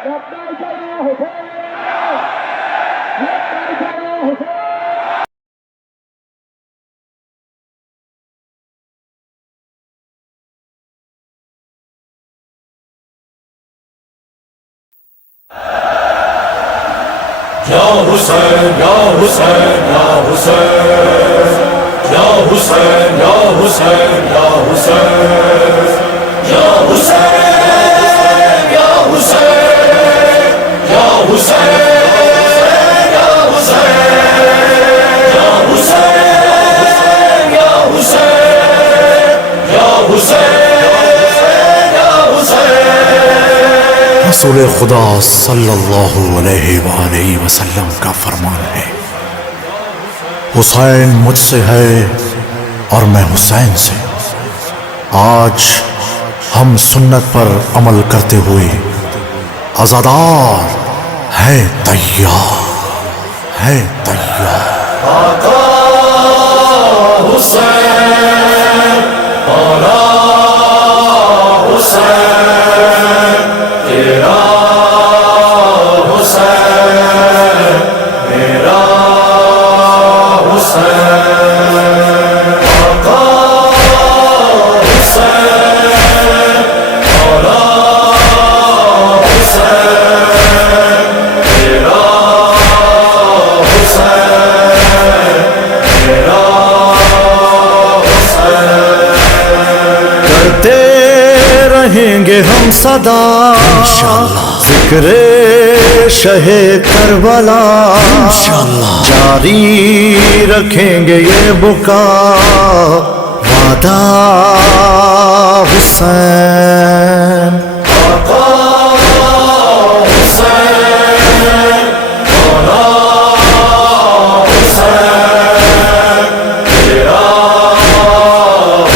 یا حسین یا حسین یا حسین یا حسین یا حسین یا حسین یا حسین یا حسین یا حسین یا حسین یا حسین یا حسین یا حسین یا حسین. رسول خدا صلی اللہ علیہ وآلہ وسلم کا فرمان ہے، حسین مجھ سے ہے اور میں حسین سے. آج ہم سنت پر عمل کرتے ہوئے عزادار ہے تیار، ہے تیار. آقا حسین مولا حسین تیرا حسین میرا حسین. آقا حسین مولا حسین تیرا حسین میرا حسین. کرتے رہیں گے ہم صدا ذکر شہ کربلا، جاری رکھیں گے یہ بکا وعدہ حسین. آقا حسین مولا حسین تیرا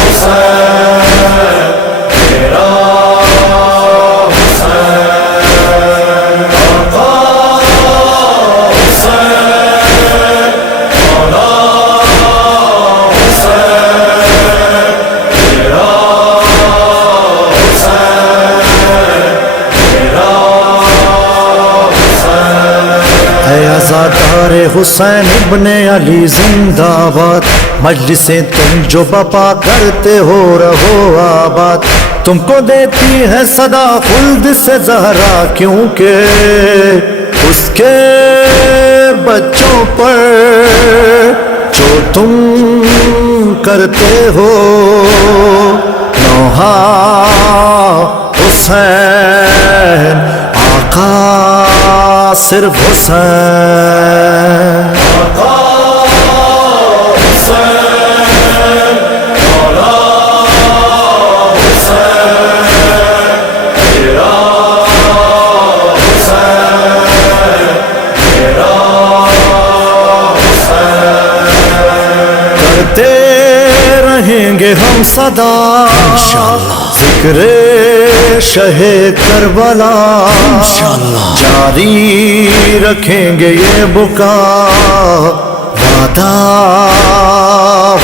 حسین میرا حسین. آقا حسین مولا حسین تیرا اے عزادار حسین ابن علی زندہ باد، مجلسیں تم جو بپا کرتے ہو رہو آباد. تم کو دیتی ہے صدا خلد سے زہرا، کیونکہ اس کے بچوں پر جو تم کرتے ہو نوحہ حسین آقا صرف حسین. آقا حسین مولا حسین تیرا حسین میرا حسین. کرتے رہیں گے ہم صدا ذکر شہ کربلا، جاری رکھیں گے یہ بکا وعدہ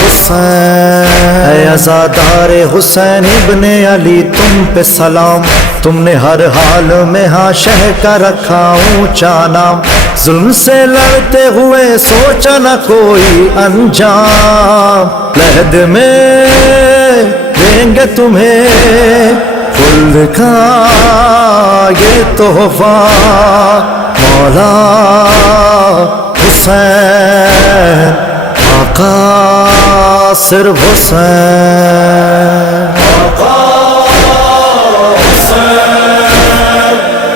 حسین. اے عزادار حسین ابن علی تم پہ سلام، تم نے ہر حال میں ہاں شہ کا رکھا اونچا نام. ظلم سے لڑتے ہوئے سوچا نہ کوئی انجام، لحد میں دیں گے تمہیں خلد کا یہ تحفہ مولا حسین آقا صرف حسین. آقا حسین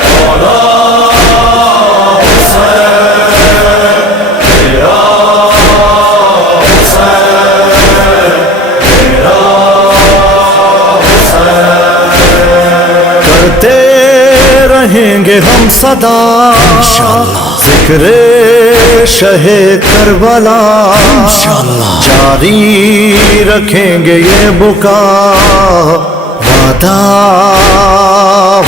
مولا حسین تیرا حسین میرا حسین. کرتے رہیں گے ہم صدا ذکر شہ کربلا، جاری رکھیں گے یہ بکا وعدہ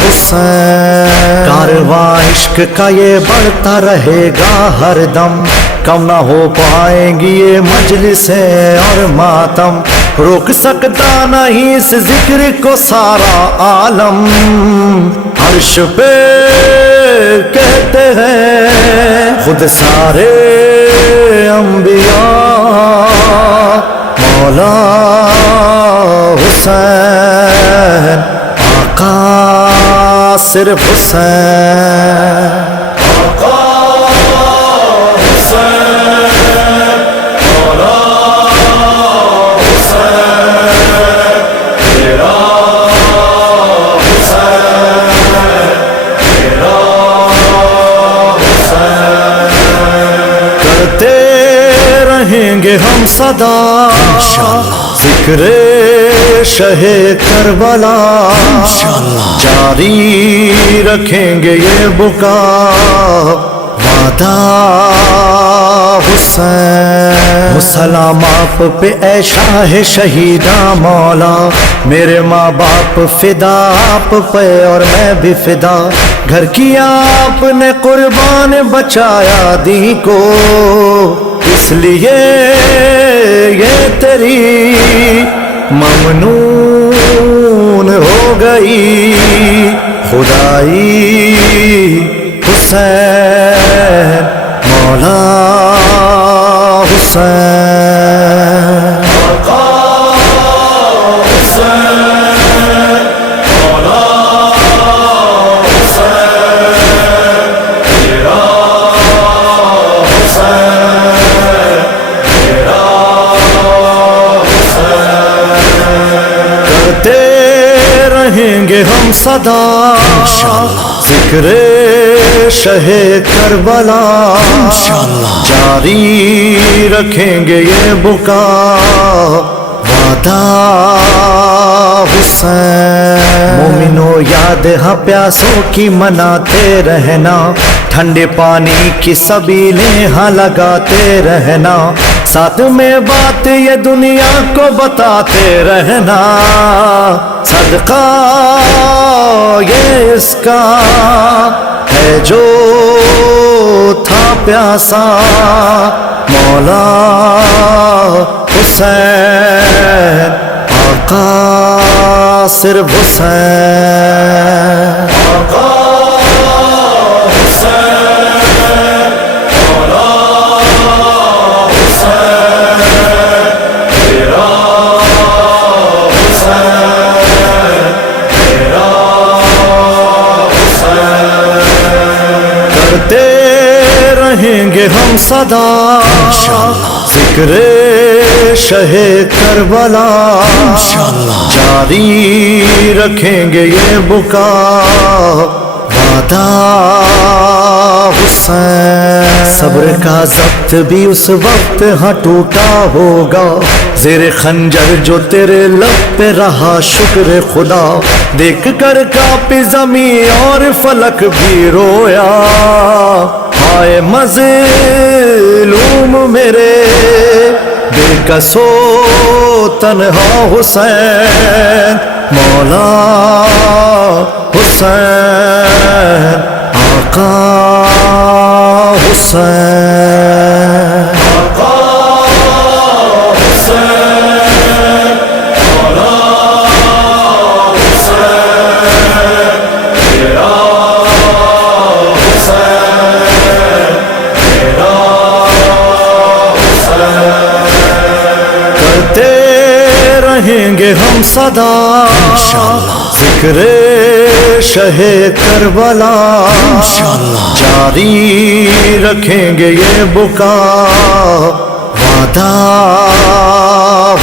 حسین. کارواں عشق کا یہ بڑھتا رہے گا ہر دم، کم نہ ہو پائیں گی یہ مجلسیں اور ماتم. روک سکتا نہیں اس ذکر کو سارا عالم، عرش پہ کہتے ہیں خود سارے انبیاء مولا حسین آقا صرف حسین آقا حسین مولا حسین تیرا حسین تیرا حسین کرتے رہیں گے ہم صدا ذکر شہ کربلا جاری رکھیں گے یہ بکا وعدہ حسین سلام آپ پہ اے شاہ شہیدہ مولا میرے ماں باپ فدا آپ پہ اور میں بھی فدا گھر کیا آپ نے قربان بچایا دی کو اس لیے یہ تیری ممنون ہو گئی خدائی حسین مولا حسین آقا حسین مولا حسین تیرا حسین تیرا حسین کرتے رہیں گے ہم صدا ذکر شہ کربلا جاری رکھیں گے یہ بکا وعدہ حسین مومنو یاد ہاں پیاسوں کی مناتے رہنا ٹھنڈے پانی کی سبیلیں ہاں لگاتے رہنا ساتھ میں بات یہ دنیا کو بتاتے رہنا صدقہ یہ اس کا ہے جو تھا پیاسا مولا حسین آقا صرف حسین آقا حسین مولا حسین تیرا حسین تیرا حسین کرتے رہیں گے ہم صدا ذکر شہ کربلا جاری رکھیں گے یہ بکا وعدہ حسین صبر کا ضبط بھی اس وقت ہاں ٹوٹا ہوگا زیر خنجر جو تیرے لب پہ رہا شکر خدا دیکھ کر کانپی زمین اور فلک بھی رویا ہائے مظلوم میرے بے کسو تنہا حسین مولا حسین آقا حسین آقا حسین مولا حسین تیرا حسین تیرا حسین کرتے رہیں گے ہم صدا ذکر شہ کربلا جاری رکھیں گے یہ بکا وعدہ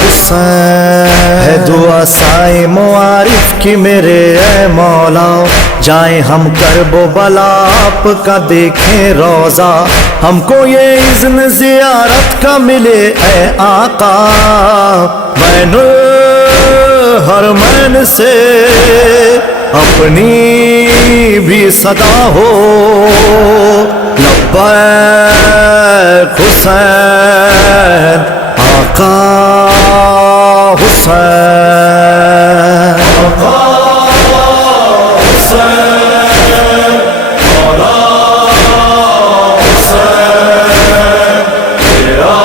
حسین ہے دعا سائے معارف کی میرے اے مولا جائیں ہم کرب و بلا آپ کا دیکھیں روزہ ہم کو یہ اذن زیارت کا ملے اے آقا بین الحرمین سے اپنی بھی صدا ہو لبیک حسین آقا حسین آقا حسین مولا حسین تیرا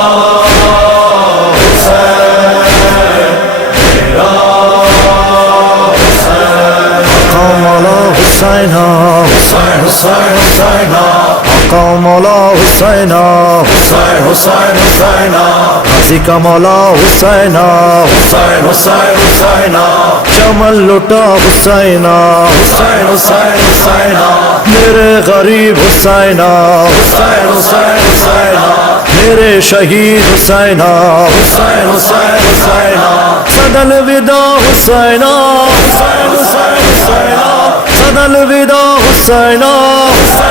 حسین تیرا حسین آقا مولا حسین Hussein, Hussein, Hussein, آقا مولا حسین Hussein, Hussein, Hussein, غازی کا مولا حسین Hussein, Hussein, Hussein, چمن لٹا حسین Hussein, Hussein, Hussein, میرے غریب حسین Hussein, Hussein, Hussein, میرے شہید حسین Hussein, Hussein, Hussein, صدى الوداع حسین Hussein, Hussein, Hussein, صدى الوداع حسین Hussein,